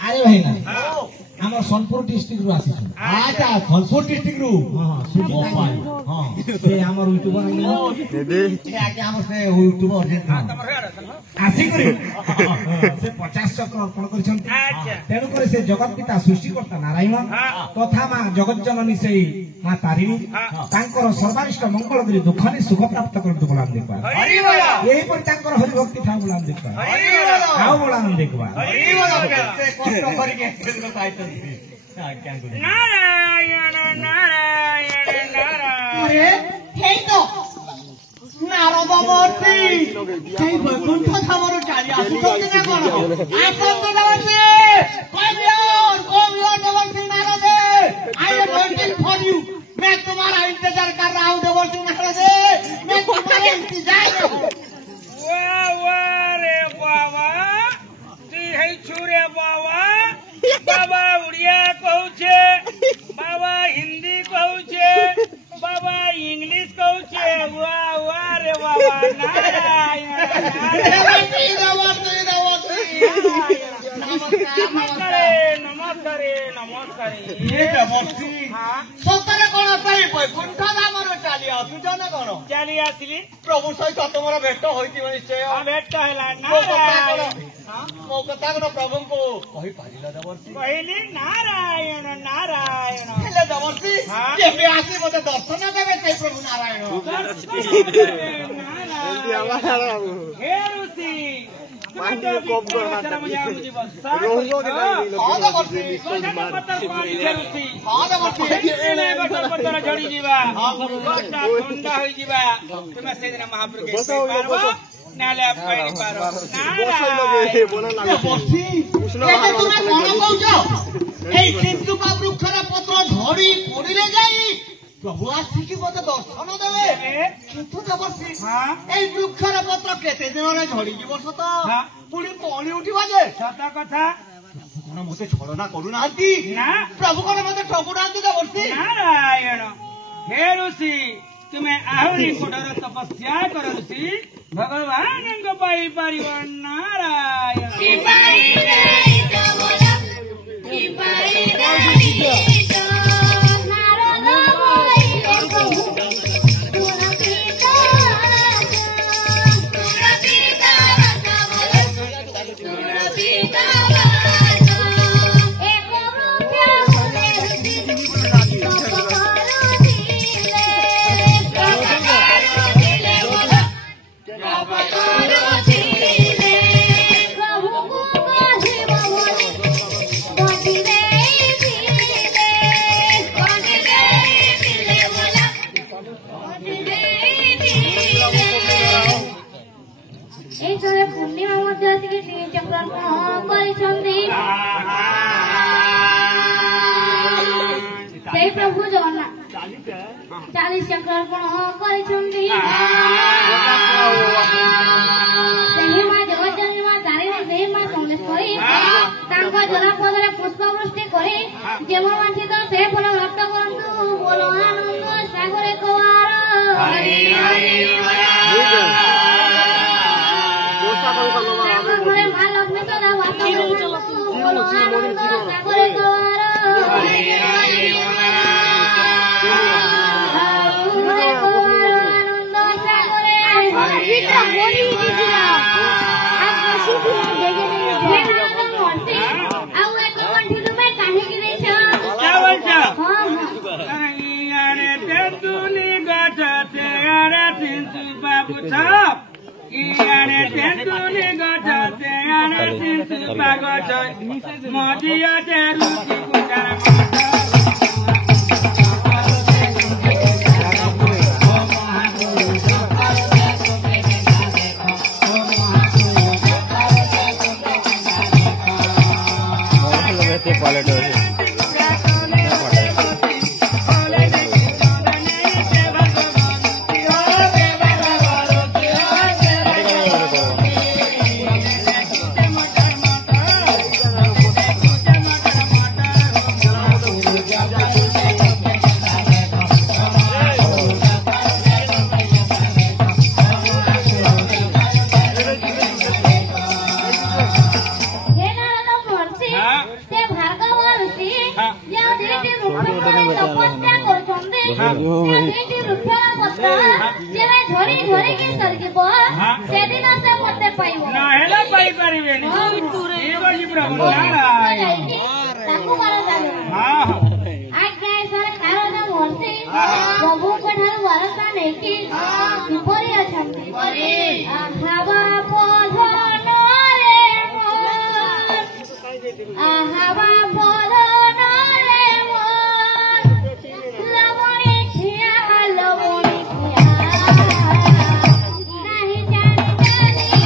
अरे भाई ना हम सोनपुर डिस्ट्रिक्ट रु आसी अच्छा सोनपुर डिस्ट्रिक्ट रु हां सुजी हां से हमर यूट्यूबर दे आके हम से यूट्यूबर जे आसी करी से 50 चक्र अर्पण करिसन तेनु करे से जगत पिता सृष्टि करता नारायण तथा मां जगत जननी से मां तारिणी तांकर सर्वारिष्ट मंगल करी दुखनी सुख प्राप्त करतु बोलाम देखबा हरि बोल एही पर तांकर हरि भक्ति था बोलाम देखबा हरि बोल आओ बोलाम देखबा हरि बोल कष्ट करके नारायण नारायण नारायण अरे हे तो नारद मूर्ति সেই বৈকুণ্ঠ ধামর চারি আসুଛନ୍ତି না কোন আসন্ত দেবর্ষি কবিয়র Devarshi Narad I am waiting for you मैं तुम्हारा इंतजार कर रहा हूं देवर्षि नारद मैं तुम्हारा इंतजार कर वाह वाह रे बाबा ती है छुरे बाबा बाबा उड़िया कहूचे बाबा हिंदी कहूचे बाबा इंग्लिश कहूचे वाह वाह रे बाबा नारायण देवर्षि देवर्षि देवर्षि नमस्कार नमस्कार नमस्कार ये देवर्षि सतरे कोन सही वैकुंठ धामर चाली आसुछ ना कोन चली आसिली प्रभु सहित तुमर भेट होइति निश्चय भेट हैला नारायण मो कथा कोन प्रभु को कहि पारिला देवर्षि कहली नारायण नारायण हेले देवर्षि केबे आसी मते दर्शन देबे से प्रभु नारायण हे ऋषि पानी कब करना मुझे बस रोंगो दे हां देवर्षि पत्थर पानी से ऋषि हां देवर्षि एने बटर पत्थर झड़ी जीवा ठंडा होई जीवा तुम से दिन महाप्रभु के पारबो नाले पानी पारो नारायण बोला लागे देवर्षि एते तुमे कोन कहउछो एई चिंतुका वृक्षर पत्र झड़ी पड़िले जाई प्रभु आसी की मते दर्शन देबे किंतु देवर्षि एई वृक्षर पत्र केते दिन रे झड़ी जीव सत पुणी कोणी उठिबा जे सत कथा कोन मते छलना करू नांती ना प्रभु कोन मते ठगु नांती देवर्षि नारायण हे ऋषि तुम्हें आहुरी कठोर तपस्या कर ऋषि भगवान को पाई पारिव नारायण पूर्णिमा मध्य चक्र प्रभु जगन्नाथ 40 चक्र जलपदे पुष्पवृष्टि कर वांछित से फल प्राप्त करतु बोलो आनंद सागरे कवार घरे मां लक्ष्मी सदा वास बोलो आनंद सागरे कवार आनंद सागरे ତପସ୍ୟା କରୁଛନ୍ତି ସେଇଠି ବୃକ୍ଷର ପତ୍ର ଯେବେ ଝରି ଝରିକି ସରିଯିବ ସେଦିନ ସେ ମତେ ପାଇବ ନା ହେଲେ ପାଇପାରିବେନି ତାକୁ ମାର ଆଜ୍ଞା ସାର୍ କାରଣ ମର୍ସି ପ୍ରଭୁଙ୍କ ଠାରୁ ବାରତା ନେଇକି କିପରି ଅଛନ୍ତି ଆହାବା ପଧନରେ ଆହାବା ପଧନରେ ଲବଣୀ ଖିଆ ଲବଣୀ ଖିଆ ନାହିଁ ଜାଣି ଜାଣି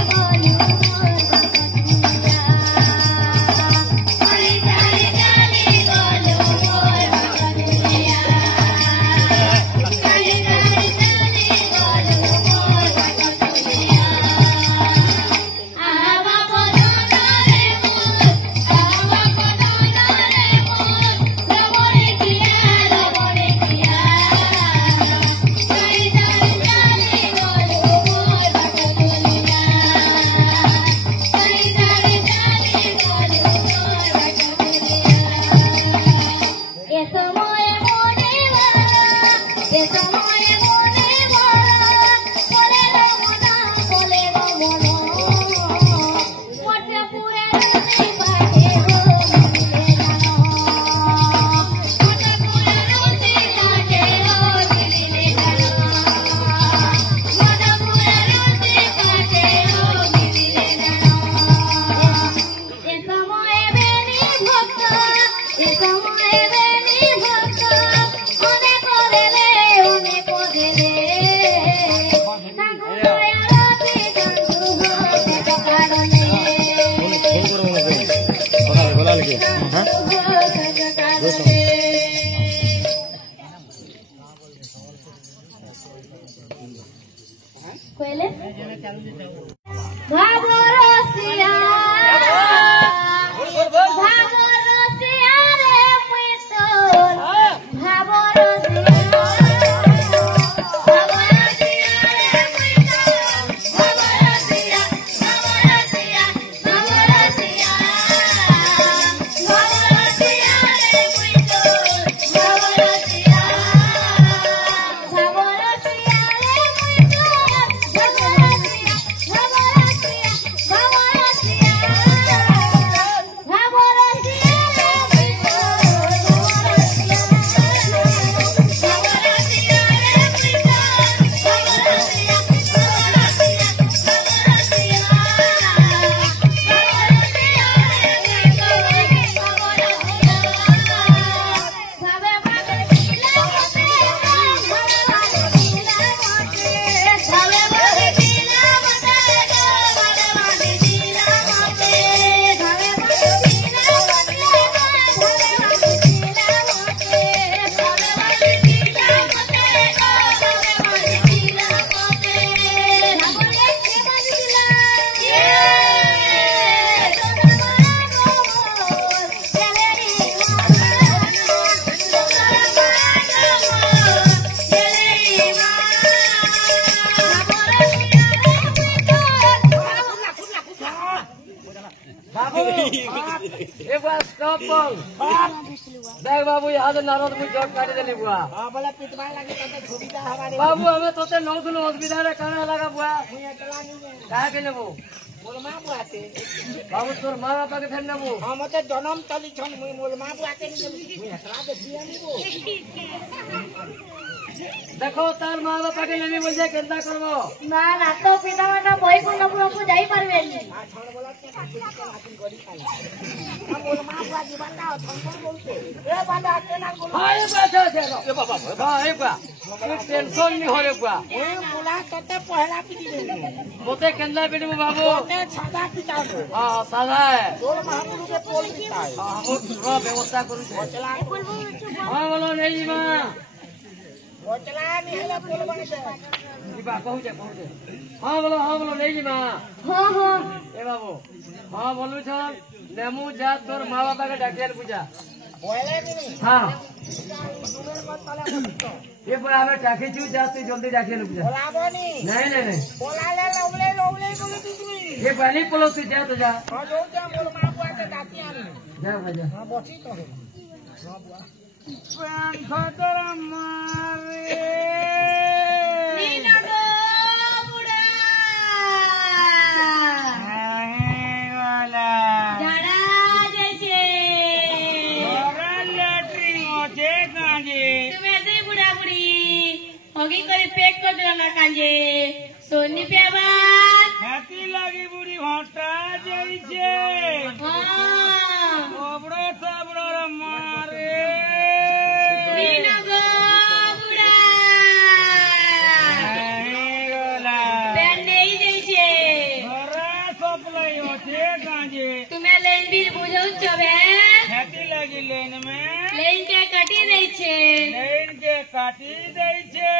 देख बाबू यहाँ नारद मुझ जोट काटी देली बुआ बाबू हमें तोते नौ दिन असुविधा रे कहने लगा बुआ कहा के लेबो बाबू तोर माँ बापा के फेर नेबो हम मते जन्म तली छन मुई मोर माँ बुआ के मुई एकरा दे दिया नीबो देखो तार माँ बापा के लेनी बोल केंता करबो ना ना तो पिता माता बही को नपुर को जाई परबेनी छण बोला के काटी के लाठी गड़ी खाई हम मोर माँ बुआ जीवन ना छण बोलते ए बांधा के ना बोल हां ये बात है ए बाबा हां ए बा टेंशन नहीं हो रे बा ए बोला तते पहला पीटी दे मोते केंदा बेटी बाबू तते सादा पिटा हां सादा है तोर महापुरु के पोल पिटा है हां हम पूरा व्यवस्था करू छे चला हां बोलो नहीं मां चला नहीं है पोल बने से ई बा कहू जे हां बोलो नहीं मां हां हां ए बाबू हां बोलू छ नेमू जा तोर माँ बापा के डाकियल पूजा बोले नहीं हां दुबेर मत तले मत ये पर हमें टाके चू जा तू जल्दी डाकियल पूजा बोलाबो नहीं बोला ले लवले बोले तुझी ये पानी पलो तू जा तो जा हां जो जा मोर माँ बुआ के डाकी आनी जा भजा हां बची तो है हां बुआ প্যান খতর মারে নিনগো বুড়া वाला ঝাড়া যাইছে ঘরে ল্যাট্রিন আছে কাজে তুমি দুই বুড়া বুড়ি হগি করে পেক করে না কাজে সোনি পেবার হাতি লাগি বুড়ি হটা যাইছে হ্যাঁ ওবড়ো সবড়োর মারে নিনগো বুড়া वाला প্যান নেই যাইছে ঘরে সপ্লাই আছে কাজে তুমি লেন বীর বুঝাউছ বে হাতি লাগি লেন মে লেন কে কাটি দেইছে लेन के काटी देइछे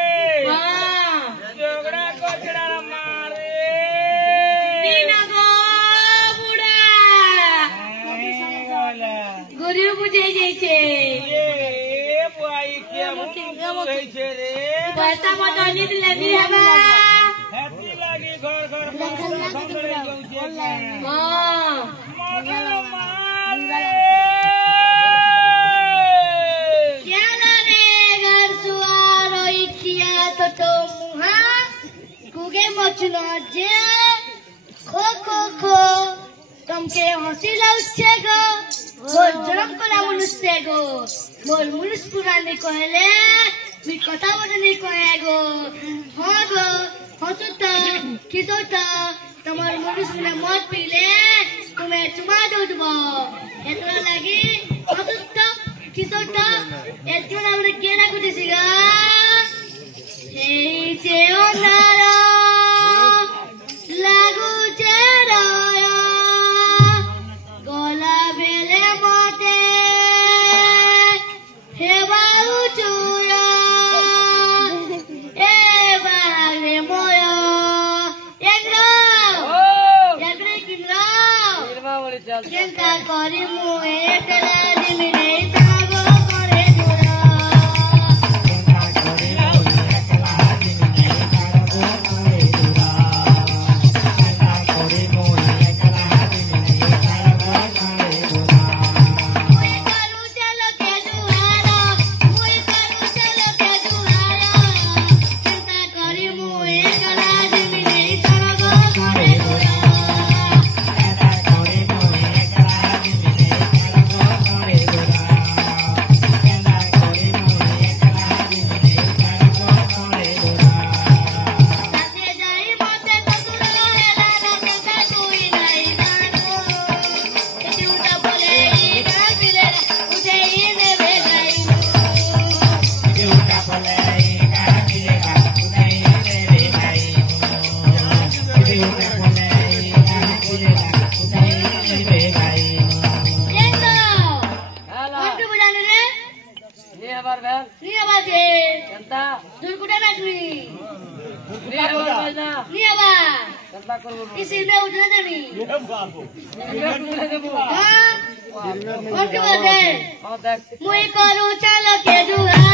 হ্যাঁ झगड़ा कचड़ा मारे নিনগো বুড়া वाला গরু বুঝে যাইছে ये बुआई के मुंह देइछे रे পয়সা মতো নি দিলে দি হবে हैप्पी लागी घर घर संगड़े गउछे হ্যাঁ मगन मारे क्या रे घर सुआर इकिया तो मुहा कुगे मचलो जे खो खो खो कम के हंसी लाउछे गो बोल जन्म कोला मनुष्य गो बोल मनुष्य पुराने कहले मी कथा बने नहीं कहे गो हाँ गो हंसुता किसोता तुम्हारे मनुष्य ने मौत पीले तुम्हें चुमा दो इतना लगी हंसुता किसोता एतना हमरे केना कुदिसिगा हे जेओ नारा लागू चेराया गला बेले मोते हे बाऊ चुया ए बाले मोया एकरो एकरे किन्नो निर्मा बोले चल चिंता करी मुए एकला दिमिने तागो करे दुरा मुई करू चलो के दुआरा मुई करू चलो के दुआरा चिंता करी मुए एकला दिमिने तागो करे दुरा नाचे जाई मोते तकुलो हेला नाचे तकुई नाही जानो इति उठा बोले ई गागिले उठे ई ने बेगाई येंगो हाला कोणती बुजाने रे नी हबार बहन नी आवाजे जनता तुई कुठे नाचवी नी हबार बजना नी आवा जनता कर बोल इसी में उठे देनी बोले देबो हां कोणती बात है हां देख मुई करू चलो के दुआ